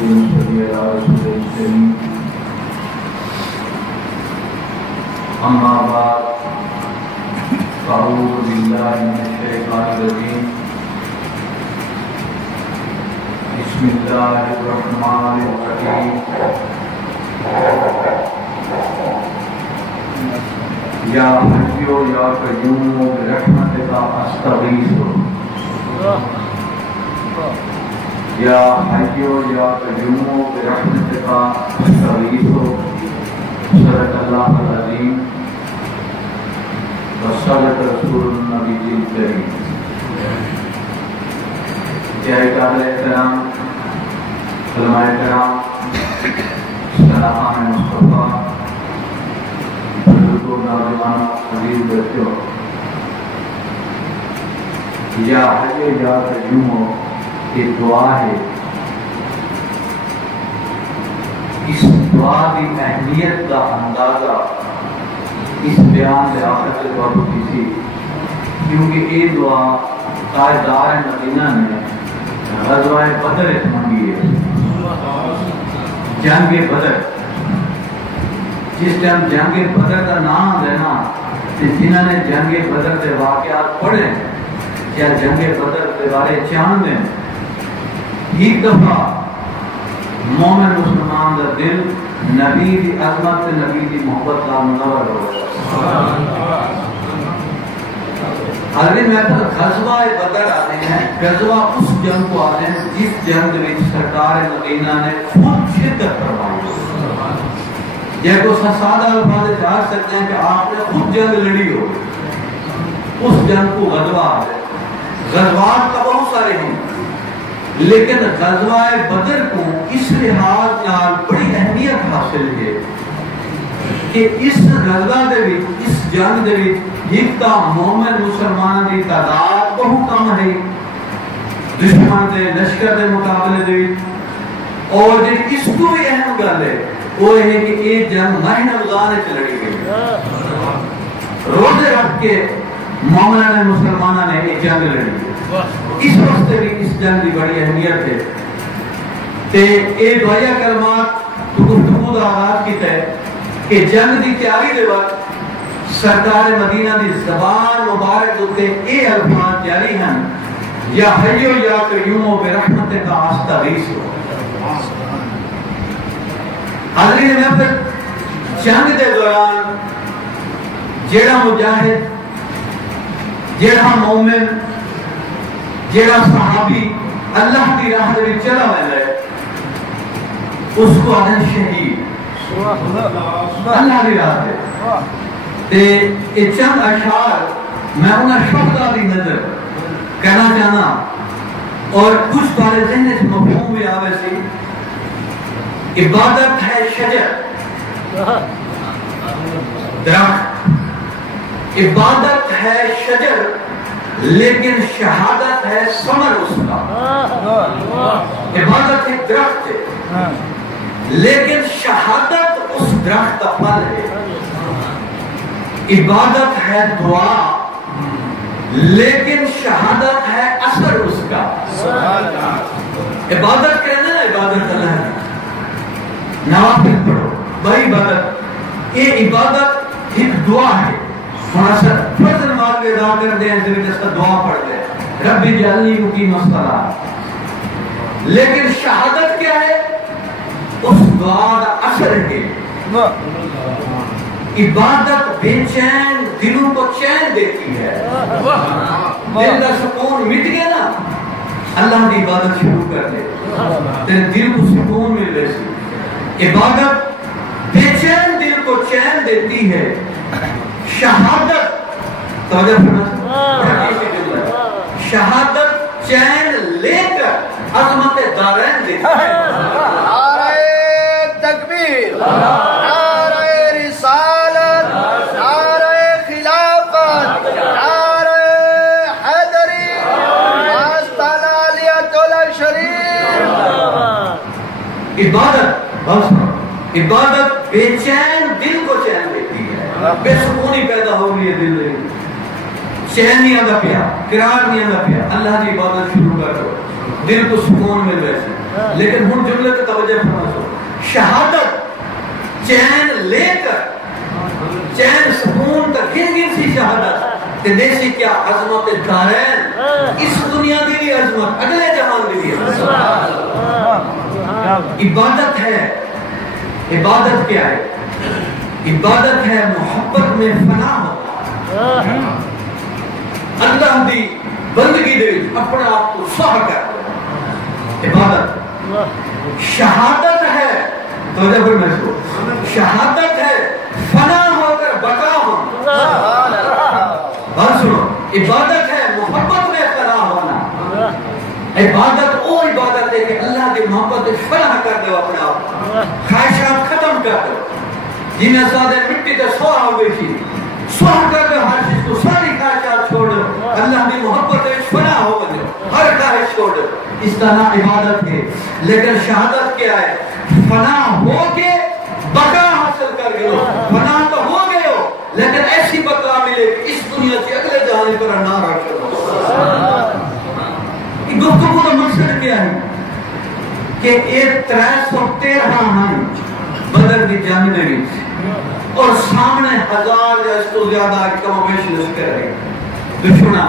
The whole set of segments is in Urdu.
ونصلي على رسوله الكريم أما بعد فأعوذ بالله من الشيطان الرجيم بسم الله الرحمن الرحيم یا حیو یا قیوم برحمتک استغیث یا حیو یا قیوم برحمتک استغیث صدق اللہ العظیم وصدق رسول النبی الکریم. قابل احترام علماء کرام صلاحان مصطفیٰ بزرگوں نوجوان عزیز بچوں، یا حی یا قیوم ایک دعا ہے. اس دعا کی اہمیت کا اندازہ اس بیان سے آخر سے بہت کسی، کیونکہ یہ دعا تاجدار مدینہ نے غزوہ بدر مانگی ہے. جنگ بدر، جس ٹائم جنگ بدر کا نام دینا، جنہوں نے جنگ بدر کے واقعات پڑھے یا جنگ بدر کے بارے جان دیں، ایک دفعہ مومن مسلمان کا دل نبی کی عظمت سے نبی کی محبت کا منور ہو گیا. حضرت محفل غزوہ بدر آتے ہیں. غزوہ اس جنگ کو آتے ہیں جس جنگ میں سرکار مدینہ نے خود شرکت فرمائی. یہ کو سادہ الفاظ جا سکتے ہیں کہ آپ نے خود جنگ لڑی ہو. اس جنگ کو غزوہ آتے ہیں. غزوات کا بہت سارے ہیں، لیکن غزوہ بدر کو اس لحاظ نال بڑی اہمیت حاصل ہے کہ اس غزوہ دے وچ، اس جنگ دے وچ ایک تا مومن مسلمان دی تعداد بہت کم ہے دشمن دے لشکر دے مقابلے دے وچ. اور جی اس کو بھی اہم گل ہے وہ ہے کہ یہ جنگ مہینہ رمضان وچ لڑی گئی. روزے رکھ کے مومنوں نے مسلمانوں نے یہ جنگ لڑی. اس واسطے بھی اس جنگ کی بڑی اہمیت ہے. تے یہ دعائیہ کلمات تو گفتگو کا آغاز کیتا ہے کہ جنگ کی تیاری دے وقت سرکار مدینہ دی زبان مبارک ہوتے اے الفاظ جاری ہیں: یا حیو یا قیوم برحمتک استغیث. حاضرین محفل، جنگ دے دوران جیڑا مجاہد، جیڑا مومن، جیڑا صحابی اللہ کی راہ دے چلا ہے اس کو آدھن شہید اللہ کی راہ دے. یہ چند اشعار میں انہیں شہداء دی نظر کہنا چاہنا اور کچھ بارے ذہن سے مفہوم بھی آوے سی. عبادت ہے شجر، درخت. عبادت ہے شجر لیکن شہادت ہے ثمر اس کا. عبادت ایک درخت ہے لیکن شہادت اس درخت کا پھل ہے. عبادت ہے دعا لیکن شہادت ہے اثر اس کا. عبادت کہنا ہے عبادت اللہ ہے، نوافل پڑھو بھائی عبادت. یہ عبادت ایک دعا ہے. فرض نماز کے ادا کر دیں، اس کا دعا پڑھ دیں ربی جعلنی مقیم الصلاۃ. لیکن شہادت کیا ہے؟ اس دعا کا اثر ہے. عبادت بے چین دلوں کو چین دیتی ہے. دل کا سکون مٹ گیا نا، اللہ کی عبادت شروع کر دے تیرے دل کو سکون مل رہی. عبادت بے چین دل کو چین دیتی ہے. شہادت شہادت چین لے کر عظمت دارین دیتی ہے. نعرہ تکبیر، نعرہ رسالت، نعرہ خلافت، نعرہ حیدری، آستانہ علیت الشریف. عبادت عبادت بے چین دل کو چین دیتی ہے. بے سکونی پیدا ہو گئی ہے دل میں، چین نہیں آتا پیا، قرار نہیں آتا پیا. اللہ کی عبادت شروع کر دو، دل کو سکون مل رہے. لیکن ہن جملے تے توجہ فرماؤ. شہادت چین لے کر چین سکون تک گن سی شہادت تے دیسی کیا عظمت دارین اس دنیا دی بھی عظمت اگلے جہان دی بھی عبادت ہے. عبادت کیا ہے؟ عبادت ہے محبت میں فنا ہوتا ہے. اللہ دی بندگی دے اپنا آپ کو سہ کر عبادت. شہادت ہے تو جب محسوس شہادت ہے فنا ہو کر بقا ہونا. بات سنو, عبادت ہے محبت میں فنا ہونا. عبادت او عبادت ہے کہ اللہ کی محبت فنا کر دو اپنے آپ, خواہشات ختم کر دو. جنہیں سادے مٹی تے سوہ ہو گئی تھی, سوہ کر دو ہر چیز کو, ساری خواہشات چھوڑ دو, اللہ کی محبت فنا ہو گئے, ہر خواہش چھوڑ دو. اس طرح عبادت ہے. لیکن شہادت کیا ہے؟ فنا ہو کے بقا حاصل کر گئے ہو. فنا تو ہو گئے ہو لیکن ایسی بقا ملے کہ اس دنیا سے اگلے جانے پر نہ رکھ سکو. گفتگو کا مقصد کیا ہے کہ ایک 313 ہیں بدر کی جنگ میں اور سامنے 1000 یا اس تو زیادہ کم بیش لشکر ہے دشمنا.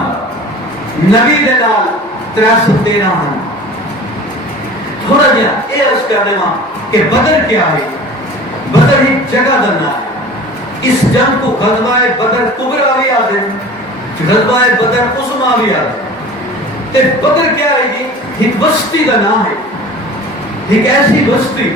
نبی دے نال 313 ہیں. تھوڑا جہا یہ عرض کر دے کہ بدر کیا ہے؟ بدر ہی جگہ دنا ہے. اس جنگ کو غزوہ بدر کبرا بھی آتے ہیں, غزوہ بدر عظما بھی آتے ہیں. تے بدر کیا ہے جی؟ ایک بستی کا نام ہے, ایک ایسی بستی